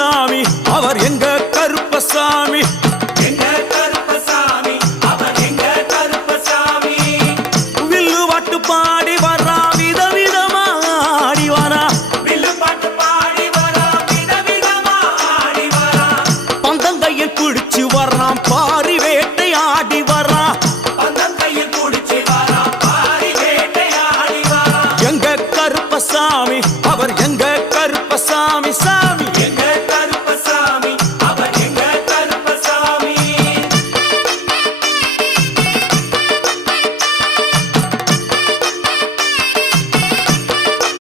கருப்பசாமி அவர் எங்க கருப்பசாமி எங்க கருப்பசாமி அவர் எங்க கருப்பசாமி வில்லு பாட்டு பாடி வரா விதவிதமா ஆடி வரா வில்லு பாட்டு பாடி வரா விதவிதமா ஆடி வரா பந்தங்கையில் குடிச்சு வர்றான் பாரி வேட்டை ஆடி வரா பந்தங்கையில் குடிச்சு வரா பாரி வேட்டை ஆடி வரா எங்க கருப்பசாமி அவர் எங்க கருப்பசாமி